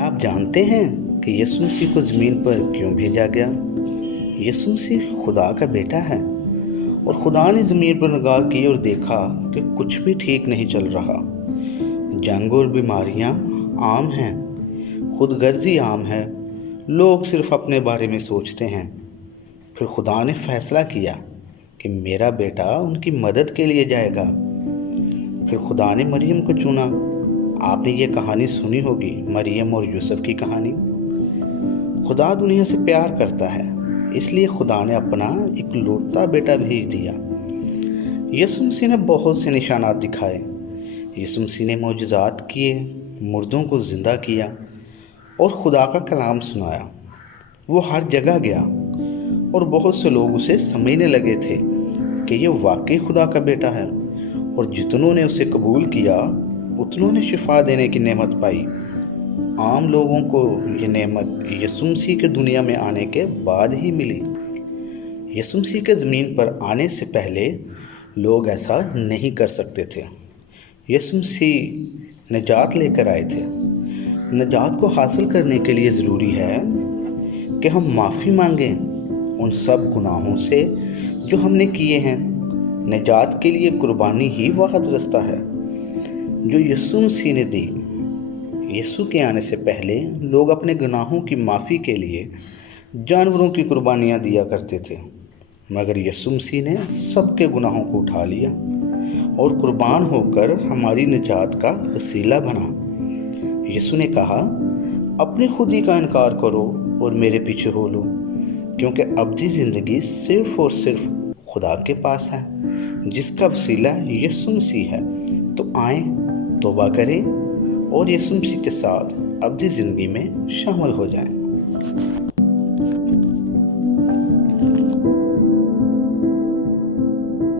کیا آپ جانتے ہیں کہ یسوع مسیح کو زمین پر کیوں بھیجا گیا؟ یسوع مسیح خدا کا بیٹا ہے، اور خدا نے زمین پر نگاہ کی اور دیکھا کہ کچھ بھی ٹھیک نہیں چل رہا۔ جنگ اور بیماریاں عام ہیں، خود غرضی عام ہے، لوگ صرف اپنے بارے میں سوچتے ہیں۔ پھر خدا نے فیصلہ کیا کہ میرا بیٹا ان کی مدد کے لیے جائے گا۔ پھر خدا نے مریم کو چنا۔ آپ نے یہ کہانی سنی ہوگی، مریم اور یوسف کی کہانی۔ خدا دنیا سے پیار کرتا ہے، اس لیے خدا نے اپنا اکلوتا بیٹا بھیج دیا۔ یسوع مسیح نے بہت سے نشانات دکھائے، یسوع مسیح نے معجزات کیے، مردوں کو زندہ کیا اور خدا کا کلام سنایا۔ وہ ہر جگہ گیا اور بہت سے لوگ اسے سمجھنے لگے تھے کہ یہ واقعی خدا کا بیٹا ہے، اور جتنوں نے اسے قبول کیا اتنوں نے شفا دینے کی نعمت پائی۔ عام لوگوں کو یہ نعمت یسوع مسیح کے دنیا میں آنے کے بعد ہی ملی۔ یسوع مسیح کے زمین پر آنے سے پہلے لوگ ایسا نہیں کر سکتے تھے۔ یسوع مسیح نجات لے کر آئے تھے۔ نجات کو حاصل کرنے کے لیے ضروری ہے کہ ہم معافی مانگیں ان سب گناہوں سے جو ہم نے کیے ہیں۔ نجات کے لیے قربانی ہی واحد رستہ ہے جو یسوع مسیح نے دی۔ یسوع کے آنے سے پہلے لوگ اپنے گناہوں کی معافی کے لیے جانوروں کی قربانیاں دیا کرتے تھے، مگر یسوع مسیح نے سب کے گناہوں کو اٹھا لیا اور قربان ہو کر ہماری نجات کا وسیلہ بنا۔ یسوع نے کہا، اپنی خودی کا انکار کرو اور میرے پیچھے ہو لو، کیونکہ ابدی زندگی صرف اور صرف خدا کے پاس ہے، جس کا وسیلہ یسوع مسیح ہے۔ تو آئیں، توبہ کریں اور یسوع مسیح کے ساتھ ابدی زندگی میں شامل ہو جائیں۔